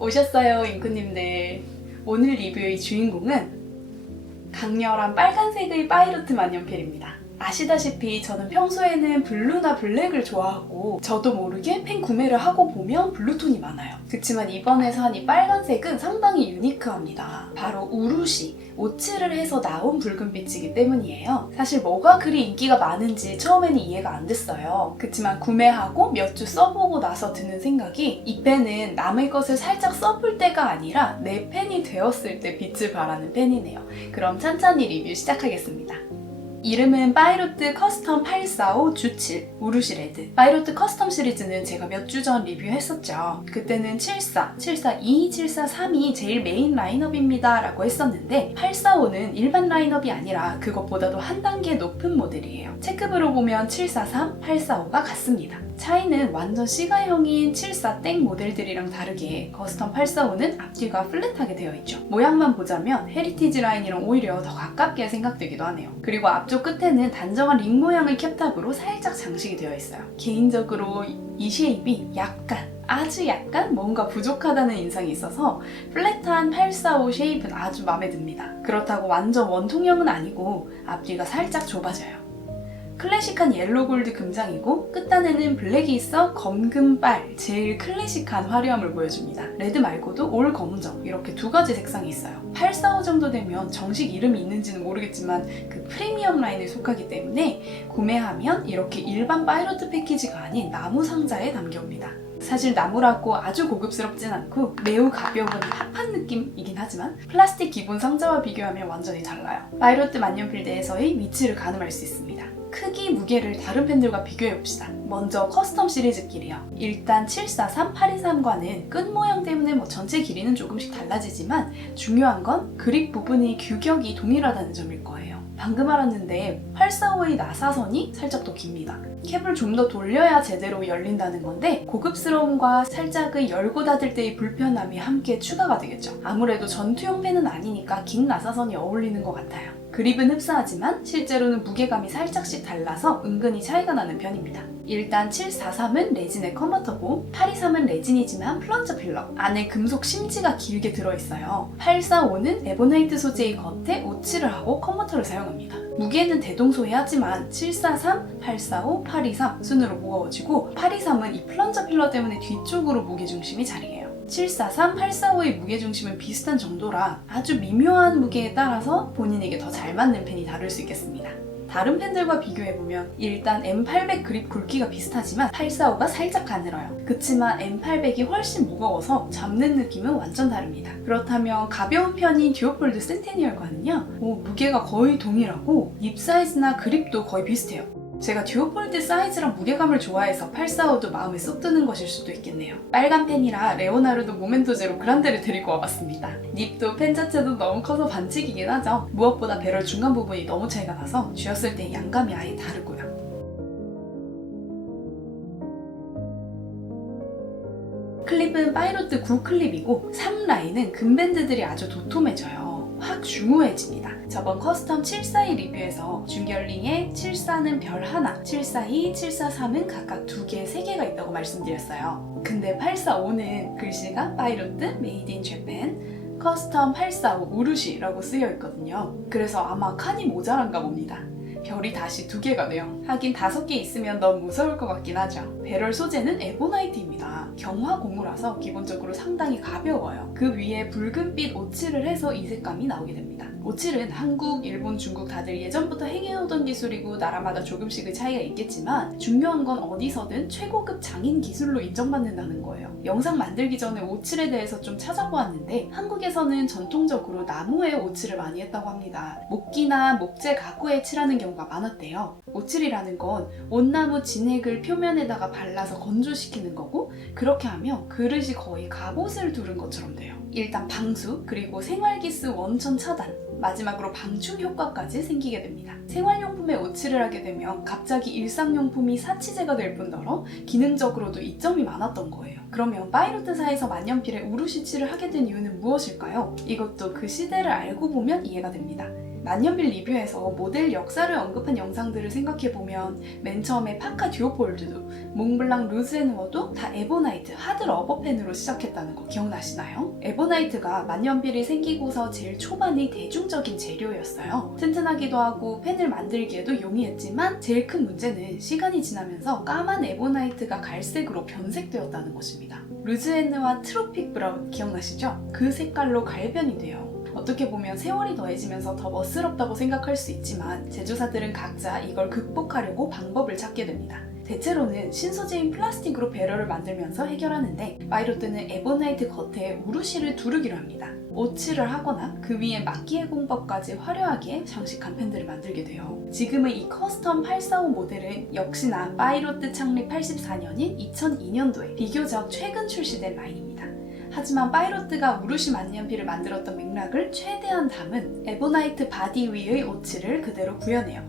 오셨어요, 잉크님들. 오늘 리뷰의 주인공은 강렬한 빨간색의 파이로트 만년필입니다. 아시다시피 저는 평소에는 블루나 블랙을 좋아하고 저도 모르게 펜 구매를 하고 보면 블루톤이 많아요. 그치만 이번에 산 이 빨간색은 상당히 유니크합니다. 바로 우루시, 오칠을 해서 나온 붉은빛이기 때문이에요. 사실 뭐가 그리 인기가 많은지 처음에는 이해가 안 됐어요. 그치만 구매하고 몇 주 써보고 나서 드는 생각이 이 펜은 남의 것을 살짝 써볼 때가 아니라 내 펜이 되었을 때 빛을 발하는 펜이네요. 그럼 천천히 리뷰 시작하겠습니다. 이름은 파이로트 커스텀 845 주칠 우루시 레드. 파이로트 커스텀 시리즈는 제가 몇 주 전 리뷰했었죠. 그때는 74, 742, 743이 제일 메인 라인업입니다 라고 했었는데 845는 일반 라인업이 아니라 그것보다도 한 단계 높은 모델이에요. 체크부로 보면 743, 845가 같습니다. 차이는 완전 C가형인 74땡 모델들이랑 다르게 커스텀 845는 앞뒤가 플랫하게 되어 있죠. 모양만 보자면 헤리티지 라인이랑 오히려 더 가깝게 생각되기도 하네요. 그리고 앞쪽 끝에는 단정한 링 모양의 캡탑으로 살짝 장식이 되어 있어요. 개인적으로 이 쉐입이 아주 약간 뭔가 부족하다는 인상이 있어서 플랫한 845 쉐입은 아주 마음에 듭니다. 그렇다고 완전 원통형은 아니고 앞뒤가 살짝 좁아져요. 클래식한 옐로 골드 금장이고 끝단에는 블랙이 있어 검금빨, 제일 클래식한 화려함을 보여줍니다. 레드 말고도 올 검정 이렇게 두 가지 색상이 있어요. 845 정도 되면 정식 이름이 있는지는 모르겠지만 그 프리미엄 라인에 속하기 때문에 구매하면 이렇게 일반 파이로트 패키지가 아닌 나무 상자에 담겨옵니다. 사실 나무라고 아주 고급스럽진 않고 매우 가벼운 핫한 느낌이긴 하지만 플라스틱 기본 상자와 비교하면 완전히 달라요. 파이로트 만년필 내에서의 위치를 가늠할 수 있습니다. 크기, 무게를 다른 펜들과 비교해봅시다. 먼저 커스텀 시리즈끼리요. 일단 743, 823과는 끈 모양 때문에 전체 길이는 조금씩 달라지지만 중요한 건 그립 부분의 규격이 동일하다는 점일 거예요. 방금 알았는데 845의 나사선이 살짝 더 깁니다. 캡을 좀 더 돌려야 제대로 열린다는 건데 고급스러움과 살짝의 열고 닫을 때의 불편함이 함께 추가가 되겠죠. 아무래도 전투용 펜은 아니니까 긴 나사선이 어울리는 것 같아요. 그립은 흡사하지만 실제로는 무게감이 살짝씩 달라서 은근히 차이가 나는 편입니다. 일단 743은 레진의 컨버터고 823은 레진이지만 플런저 필러, 안에 금속 심지가 길게 들어있어요. 845는 에보나이트 소재의 겉에 오칠을 하고 컨버터를 사용합니다. 무게는 대동소이하지만 743, 845, 823 순으로 무거워지고 823은 이 플런저 필러 때문에 뒤쪽으로 무게중심이 자리해요. 743, 845의 무게중심은 비슷한 정도라 아주 미묘한 무게에 따라서 본인에게 더 잘 맞는 펜이 다를 수 있겠습니다. 다른 펜들과 비교해보면 일단 M800 그립 굵기가 비슷하지만 845가 살짝 가늘어요. 그치만 M800이 훨씬 무거워서 잡는 느낌은 완전 다릅니다. 그렇다면 가벼운 편인 듀오폴드 센테니얼과는요 무게가 거의 동일하고 립 사이즈나 그립도 거의 비슷해요. 제가 듀오폴드 사이즈랑 무게감을 좋아해서 845도 마음에 쏙 드는 것일 수도 있겠네요. 빨간 펜이라 레오나르도 모멘토 제로 그란데를 데리고 와봤습니다. 닙도 펜 자체도 너무 커서 반칙이긴 하죠. 무엇보다 배럴 중간 부분이 너무 차이가 나서 쥐었을 때 양감이 아예 다르고요. 클립은 파이로트 9클립이고 3라인은 금밴드들이 아주 도톰해져요. 확 중후해집니다. 저번 커스텀 742 리뷰에서 중결링에 74는 별 하나, 742, 743은 각각 2개, 3개가 있다고 말씀드렸어요. 근데 845는 글씨가 파이로트 메이드 인 재팬 커스텀 845 우루시라고 쓰여 있거든요. 그래서 아마 칸이 모자란가 봅니다. 별이 다시 2개가 돼요. 하긴 5개 있으면 너무 무서울 것 같긴 하죠. 배럴 소재는 에보나이트입니다. 경화 고무라서 기본적으로 상당히 가벼워요. 그 위에 붉은빛 오칠을 해서 이 색감이 나오게 됩니다. 오칠은 한국, 일본, 중국 다들 예전부터 행해오던 기술이고 나라마다 조금씩의 차이가 있겠지만 중요한 건 어디서든 최고급 장인 기술로 인정받는다는 거예요. 영상 만들기 전에 오칠에 대해서 좀 찾아보았는데 한국에서는 전통적으로 나무에 오칠을 많이 했다고 합니다. 목기나 목재 가구에 칠하는 경우가 많았대요. 오칠이라는 건 온나무 진액을 표면에다가 발라서 건조시키는 거고 그렇게 하면 그릇이 거의 갑옷을 두른 것처럼 돼요. 일단 방수, 그리고 생활기스 원천 차단, 마지막으로 방충 효과까지 생기게 됩니다. 생활용품에 오칠을 하게 되면 갑자기 일상용품이 사치제가 될 뿐더러 기능적으로도 이점이 많았던 거예요. 그러면 파이로트사에서 만년필에 우루시 칠을 하게 된 이유는 무엇일까요? 이것도 그 시대를 알고 보면 이해가 됩니다. 만년필 리뷰에서 모델 역사를 언급한 영상들을 생각해보면 맨 처음에 파카 듀오폴드도 몽블랑 루즈앤워도 다 에보나이트 하드 러버펜으로 시작했다는 거 기억나시나요? 에보나이트가 만년필이 생기고서 제일 초반이 대중적인 재료였어요. 튼튼하기도 하고 펜을 만들기에도 용이했지만 제일 큰 문제는 시간이 지나면서 까만 에보나이트가 갈색으로 변색되었다는 것입니다. 루즈앤와 트로픽 브라운 기억나시죠? 그 색깔로 갈변이 돼요. 어떻게 보면 세월이 더해지면서 더 멋스럽다고 생각할 수 있지만 제조사들은 각자 이걸 극복하려고 방법을 찾게 됩니다. 대체로는 신소재인 플라스틱으로 배럴을 만들면서 해결하는데 파이로트는 에보나이트 겉에 우루시를 두르기로 합니다. 오칠을 하거나 그 위에 막기 해공법까지 화려하게 장식한 펜들을 만들게 돼요. 지금의 이 커스텀 845 모델은 역시나 파이로트 창립 84년인 2002년도에 비교적 최근 출시된 라인입니다. 하지만 파이로트가 우루시 만년필을 만들었던 맥락을 최대한 담은 에보나이트 바디 위의 오칠을 그대로 구현해요.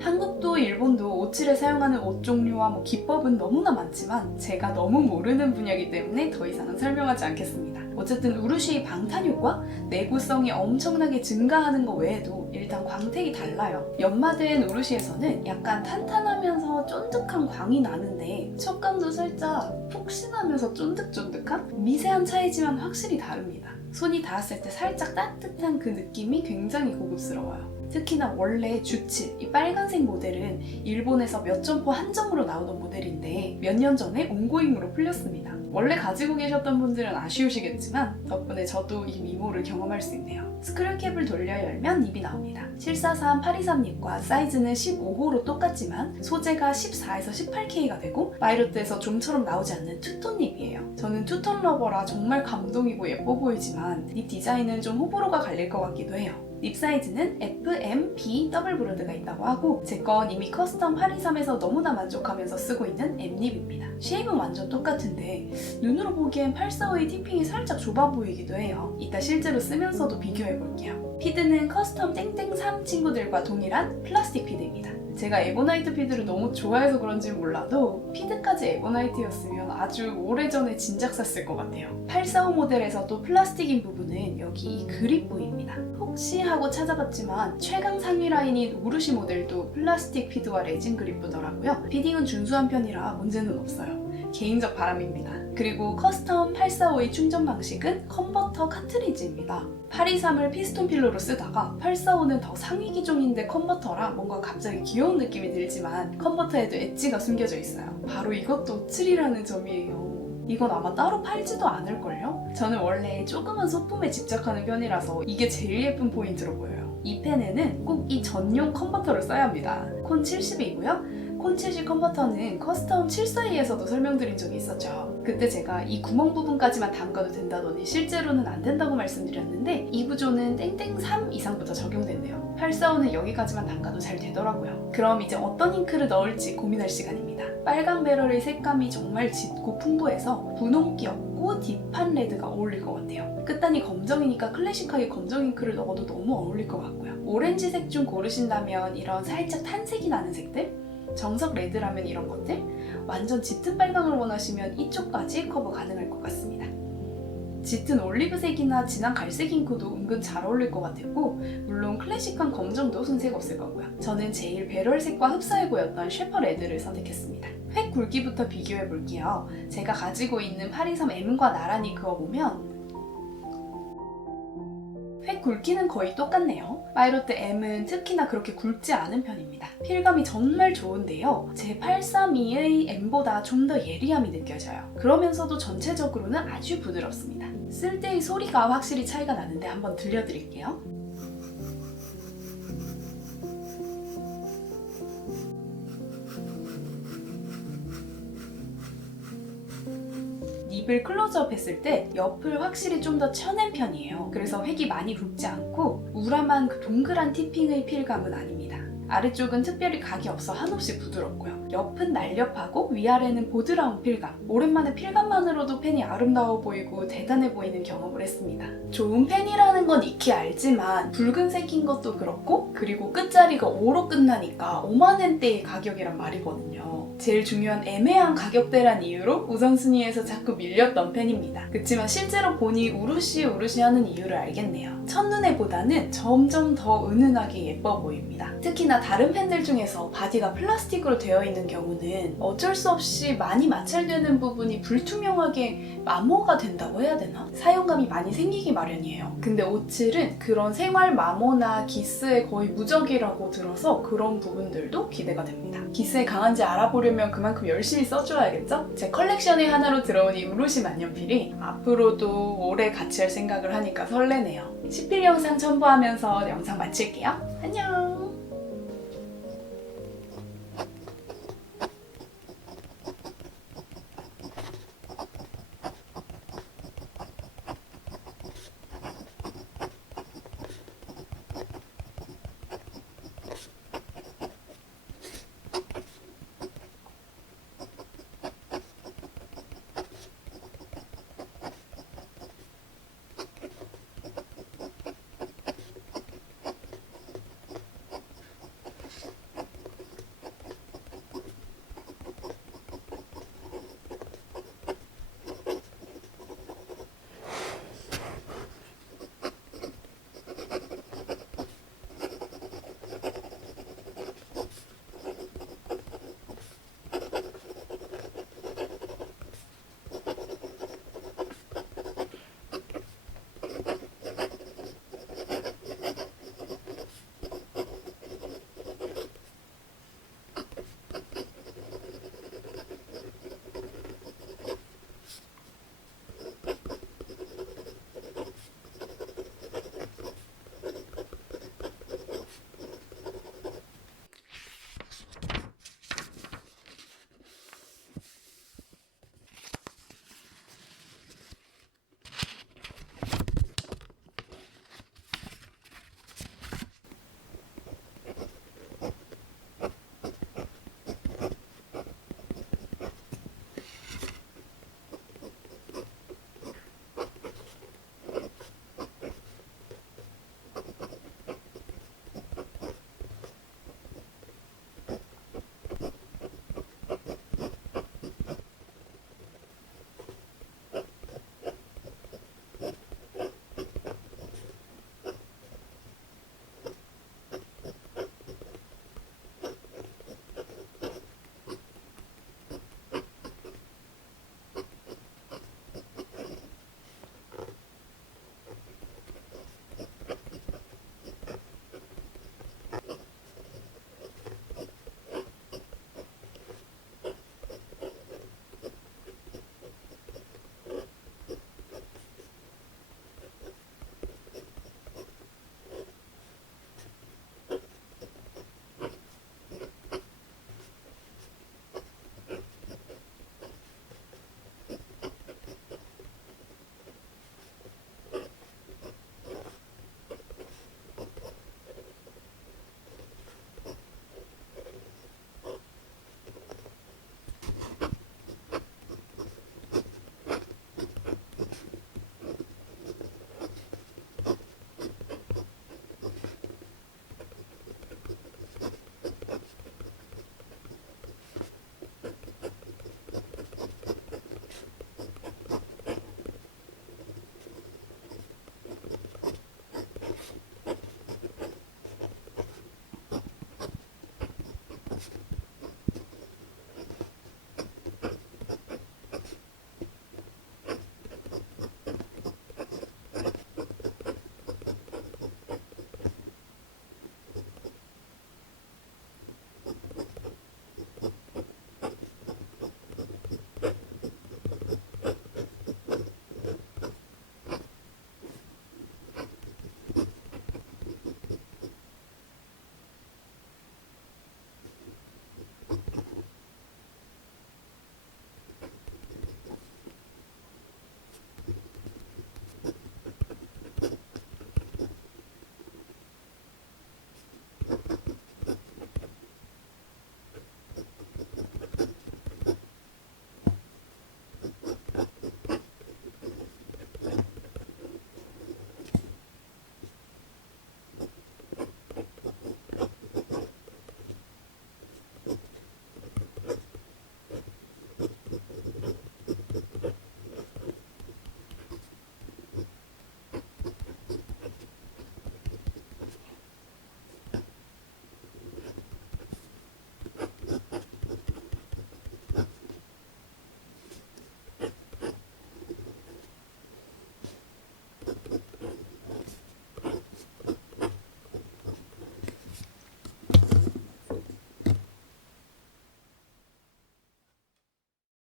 한국도 일본도 오칠을 사용하는 옷 종류와 기법은 너무나 많지만 제가 너무 모르는 분야이기 때문에 더 이상은 설명하지 않겠습니다. 어쨌든 우루시의 방탄효과, 내구성이 엄청나게 증가하는 것 외에도 일단 광택이 달라요. 연마된 우루시에서는 약간 탄탄하면서 쫀득한 광이 나는데 촉감도 살짝 푹신하면서 쫀득쫀득한 미세한 차이지만 확실히 다릅니다. 손이 닿았을 때 살짝 따뜻한 그 느낌이 굉장히 고급스러워요. 특히나 원래 주칠, 이 빨간색 모델은 일본에서 몇 점포 한정으로 나오던 모델인데 몇 년 전에 온고잉으로 풀렸습니다. 원래 가지고 계셨던 분들은 아쉬우시겠지만 덕분에 저도 이 미모를 경험할 수 있네요. 스크류캡을 돌려 열면 닙이 나옵니다. 743, 823 닙과 사이즈는 15호로 똑같지만 소재가 14에서 18K가 되고 파이로트에서 좀처럼 나오지 않는 투톤 닙이에요. 저는 투톤 러버라 정말 감동이고 예뻐 보이지만 닙 디자인은 좀 호불호가 갈릴 것 같기도 해요. 립 사이즈는 F, M, B 더블 브로드가 있다고 하고 제 건 이미 커스텀 823에서 너무나 만족하면서 쓰고 있는 M립입니다. 쉐입은 완전 똑같은데 눈으로 보기엔 845의 티핑이 살짝 좁아 보이기도 해요. 이따 실제로 쓰면서도 비교해볼게요. 피드는 커스텀 땡땡3 친구들과 동일한 플라스틱 피드입니다. 제가 에보나이트 피드를 너무 좋아해서 그런지 몰라도 피드까지 에보나이트였으면 아주 오래전에 진작 샀을 것 같아요. 845 모델에서도 플라스틱인 부분은 여기 이 그립 부위입니다. 혹시 하고 찾아봤지만 최강 상위 라인인 우루시 모델도 플라스틱 피드와 레진 그립부더라고요. 피딩은 준수한 편이라 문제는 없어요. 개인적 바람입니다. 그리고 커스텀 845의 충전 방식은 컨버터 카트리지입니다. 823을 피스톤 필러로 쓰다가 845는 더 상위 기종인데 컨버터라 뭔가 갑자기 귀여운 느낌이 들지만 컨버터에도 엣지가 숨겨져 있어요. 바로 이것도 7이라는 점이에요. 이건 아마 따로 팔지도 않을걸요? 저는 원래 조그만 소품에 집착하는 편이라서 이게 제일 예쁜 포인트로 보여요. 이 펜에는 꼭 이 전용 컨버터를 써야 합니다. 콘 70이고요. 콘 70 컨버터는 커스텀 742에서도 설명드린 적이 있었죠. 그때 제가 이 구멍 부분까지만 담가도 된다더니 실제로는 안 된다고 말씀드렸는데 이 구조는 땡땡3 이상부터 적용된대요. 845는 여기까지만 담가도 잘 되더라고요. 그럼 이제 어떤 잉크를 넣을지 고민할 시간입니다. 빨간 배럴의 색감이 정말 짙고 풍부해서 분홍기 없고 딥한 레드가 어울릴 것 같아요. 끝단이 검정이니까 클래식하게 검정 잉크를 넣어도 너무 어울릴 것 같고요. 오렌지색 중 고르신다면 이런 살짝 탄색이 나는 색들? 정석 레드라면 이런 것들? 완전 짙은 빨강을 원하시면 이쪽까지 커버 가능할 것 같습니다. 짙은 올리브색이나 진한 갈색 잉크도 은근 잘 어울릴 것 같았고 물론 클래식한 검정도 손색 없을 거고요. 저는 제일 배럴색과 흡사해 보였던 쉐퍼 레드를 선택했습니다. 획 굵기부터 비교해 볼게요. 제가 가지고 있는 823M과 나란히 그어보면 획 굵기는 거의 똑같네요. 파이로트 M은 특히나 그렇게 굵지 않은 편입니다. 필감이 정말 좋은데요. 제 832의 M보다 좀 더 예리함이 느껴져요. 그러면서도 전체적으로는 아주 부드럽습니다. 쓸 때의 소리가 확실히 차이가 나는데 한번 들려드릴게요. 립을 클로즈업 했을 때 옆을 확실히 좀 더 쳐낸 편이에요. 그래서 획이 많이 굵지 않고 우람한 그 동그란 티핑의 필감은 아닙니다. 아래쪽은 특별히 각이 없어 한없이 부드럽고요. 옆은 날렵하고 위아래는 보드라운 필감. 오랜만에 필감만으로도 펜이 아름다워 보이고 대단해 보이는 경험을 했습니다. 좋은 펜이라는 건 익히 알지만 붉은색인 것도 그렇고 그리고 끝자리가 5로 끝나니까 5만엔대의 가격이란 말이거든요. 제일 중요한 애매한 가격대란 이유로 우선순위에서 자꾸 밀렸던 펜입니다. 그치만 실제로 보니 우르시 하는 이유를 알겠네요. 첫눈에 보다는 점점 더 은은하게 예뻐 보입니다. 특히나 다른 펜들 중에서 바디가 플라스틱으로 되어 있는 경우는 어쩔 수 없이 많이 마찰되는 부분이 불투명하게 마모가 된다고 해야 되나? 사용감이 많이 생기기 마련이에요. 근데 오칠은 그런 생활 마모나 기스에 거의 무적이라고 들어서 그런 부분들도 기대가 됩니다. 기스에 강한지 알아보려면 그만큼 열심히 써줘야겠죠? 제 컬렉션의 하나로 들어온 이 우르시 만년필이 앞으로도 오래 같이 할 생각을 하니까 설레네요. 시필 영상 첨부하면서 영상 마칠게요. 안녕!